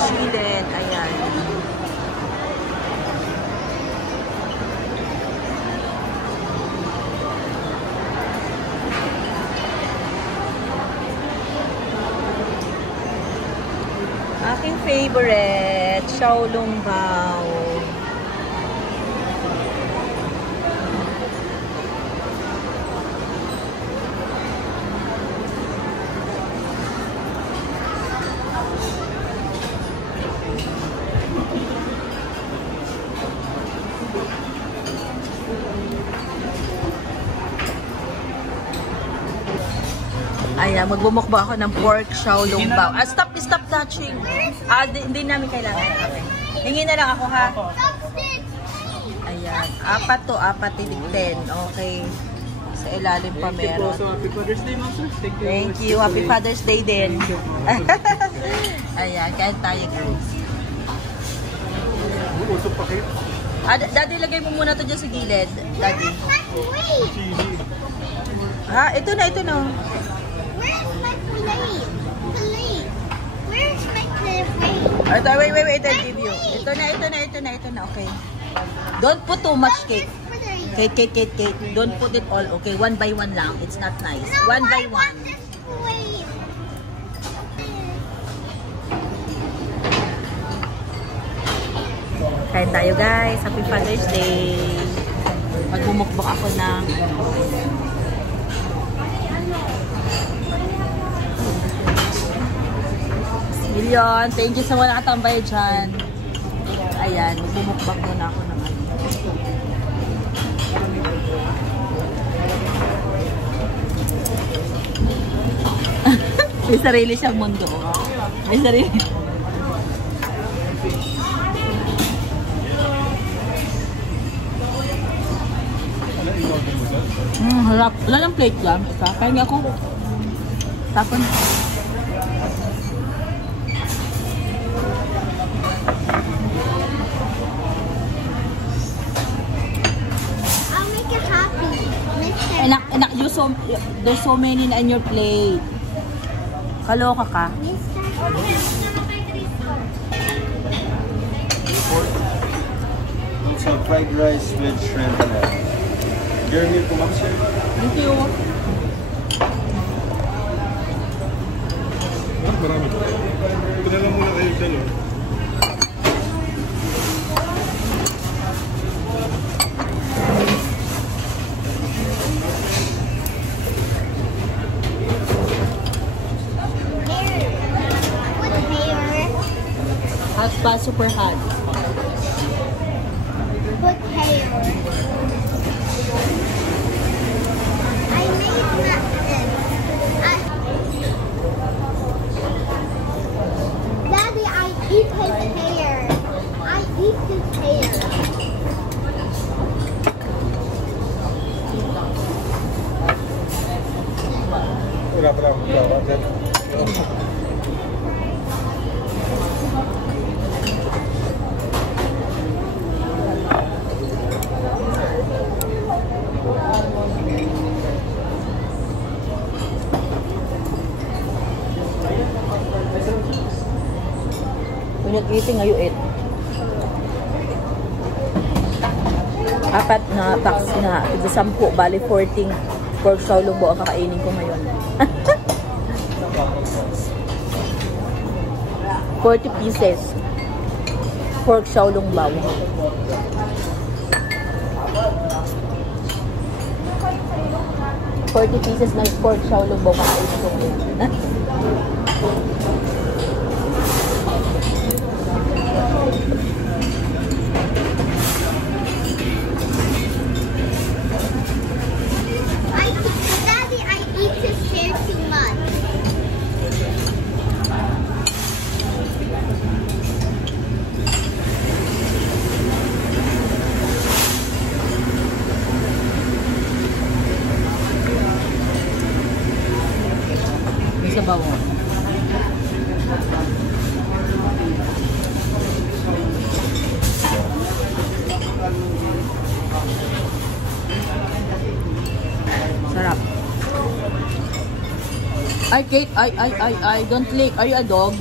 Shilin. Ayan. Aking favorite, Xiaolongbao. Ayan, magbumukbang ako ng pork Xiaolongbao. Stop touching. Hindi namin kailangan. Okay. Hingi na lang ako, ha? Ayan. 4 to 4.10. Okay. Sa ilalim pa meron. Happy Father's Day, ma'am, sir. Thank you. Happy Father's Day din. Ayan, kain tayo, guys. Usap pa kayo. Daddy, lagay mo muna to dyan sa gilid. Daddy. Ha? Ito na. Where's my plate? Where's my plate? Ito, wait, I'll give you. Ito na. Okay. Don't put too much cake. Cake. Don't put it all. Okay, 1 by 1 lang. It's not nice. 1 by 1. Kain tayo, guys. Happy Father's Day. Magbumukbang ako ng Million. Thank you sa wala katambay dyan. Ayan, magbumukbang muna ako ng ano. May sarili siyang mundo. May sarili. Harap. Wala ng plate lang. Kain nga ako. Tapon. I'll make it happy. Enak, there's so many in your plate. Kaloka ka. So fried rice with shrimp and egg. Jeremy, po, ma'am, sir. Thank you. Marami. Pinala muna kayo dyan, no? Hot pa, super hot. Put hair. I made nothing. Daddy, I eat his hair. I eat his hair. Bravo. We're not eating, are you eat? 4 na box na, 10, bali 14 pork Xiaolongbao ang kakainin ko ngayon. 40 pieces pork Xiaolongbao. 40 pieces ng pork Xiaolongbao kakainin ko ngayon. Daddy, I eat his hair too much. May sabaw. Sarap. Ay, Kate, I don't lick. Are you a dog?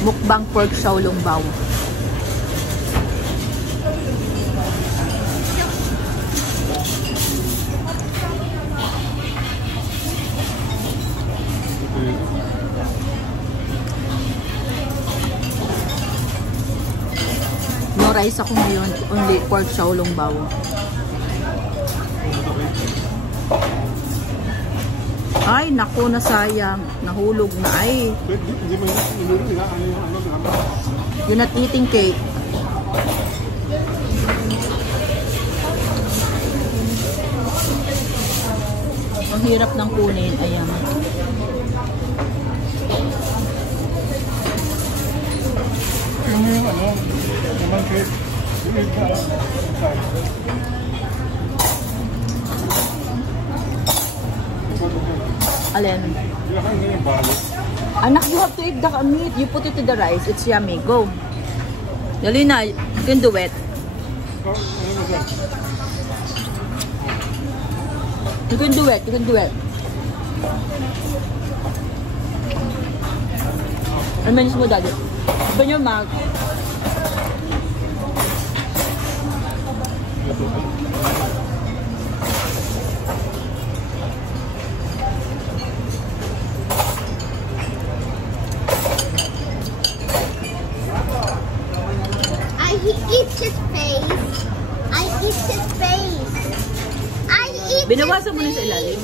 Mukbang pork Xiaolong bao. No rice ako ngayon, only pork Xiaolong bao. Ay, naku, nasayang. Nahulog na. Ay, Hindi mo nila ano yung ano. you're not eating cake. Ang hirap ng kunin. Ayan. Ano yung ano? Naman cake. Yung isa. Alin? Ilakain nila yung balo. Anak, you have to eat the meat. You put it to the rice. It's yummy. Go. Dali na. You can do it. Ano mo siya? You can do it. You can do it. Ano manis mo, Daddy? Open your mouth. He eats his face. I eat his face. I eat Binawasan mo na sa ilalim.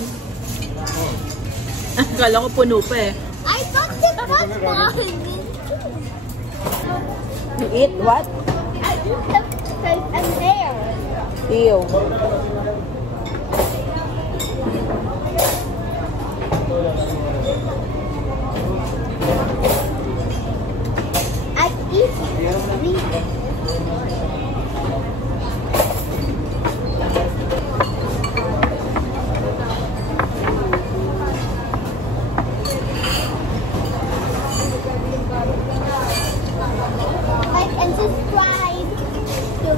Akala ko puno pa eh. I thought this was fun. You eat what? I eat the face and hair. Ew. I eat these. Like and subscribe to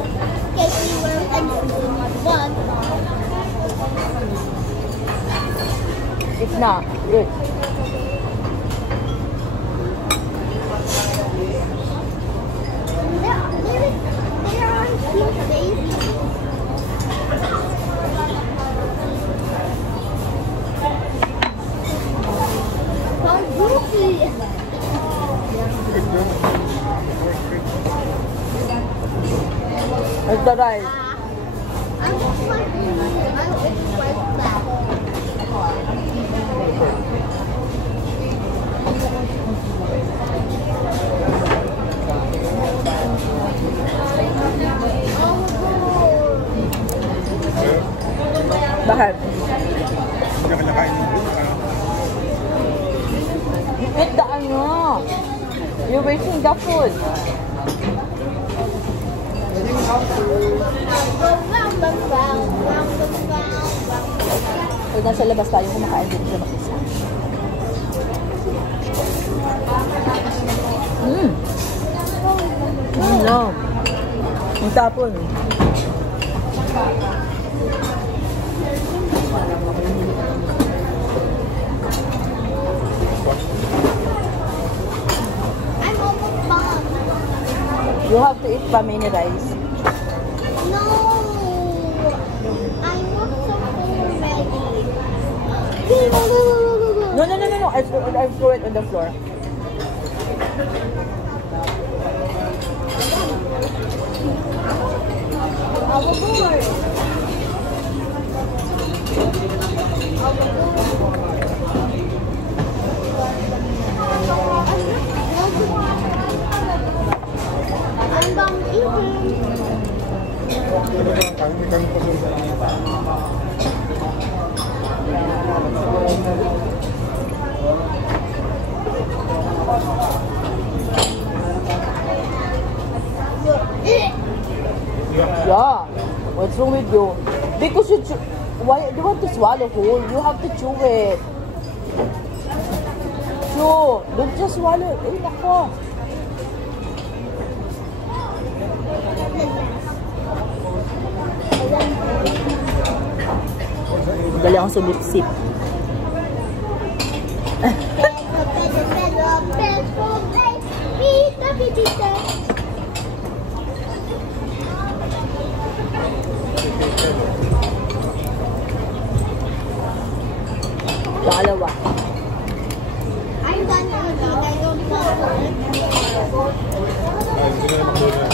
Casey World and Vlog. It's not. Good. There are cute babies. So goofy. It's the rice. I want like that. Bakit? Hindi ka nakain yung buka. Eat the ano. You're wasting the food. Pag nasa labas tayo, kumakain din siya mag-isa. No. Ang tapon. I'm almost done. You have to eat pamini rice. No, I want some already. No. I throw it on the floor. I'm done eating. Kami pa sa Yeah. What's wrong with you? Because you why do you want to swallow whole? You have to chew it. Chew. Don't just swallow it. Ay, nako. Dali akong sumipsip. Baby. want to eat. I don't want to eat. Ay, hindi na makakita.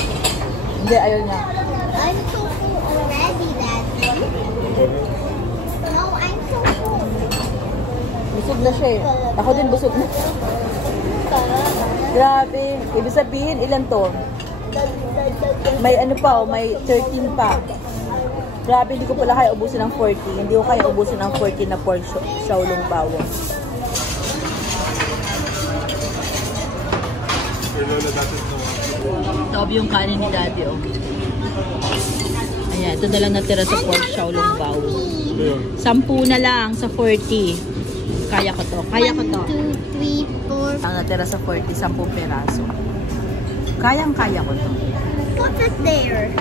Hindi, ayaw niya. I'm so full already, Daddy. No, I'm so full. Busog na siya eh. Ako din busog na. Grabe. Ibig sabihin, ilan to? May ano pa oh, may 13 pa. Grabe, hindi ko pala kaya ubusin ng 40. Hindi ko kaya ubusin ng 40 na pork xiaolong bao. Top yung kanin ni Daddy, oh. Ayan, ito na lang natira sa pork xiaolong bao. 10 na lang sa 40. Kaya ko to. Kaya ko to. 1, 2, 3, 4. Ang natira sa 40, 10 peraso. Kayang-kaya ko to. What's it there?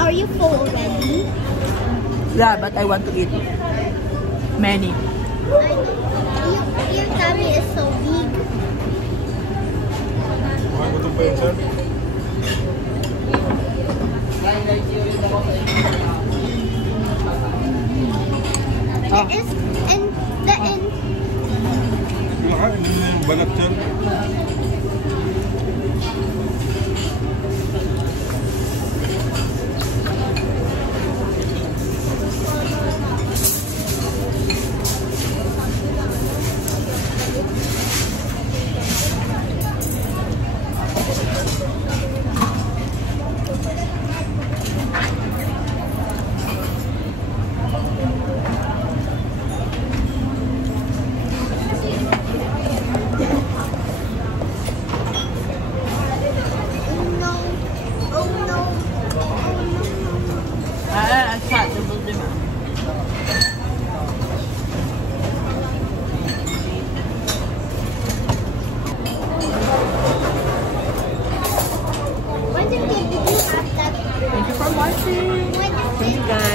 Are you full already? Yeah, but I want to eat many. Your tummy is so big. Gutom pa yun, sir? Oh. It is in the end. Lahat, hindi na yung balat dyan. Thank you for watching. Thank you guys.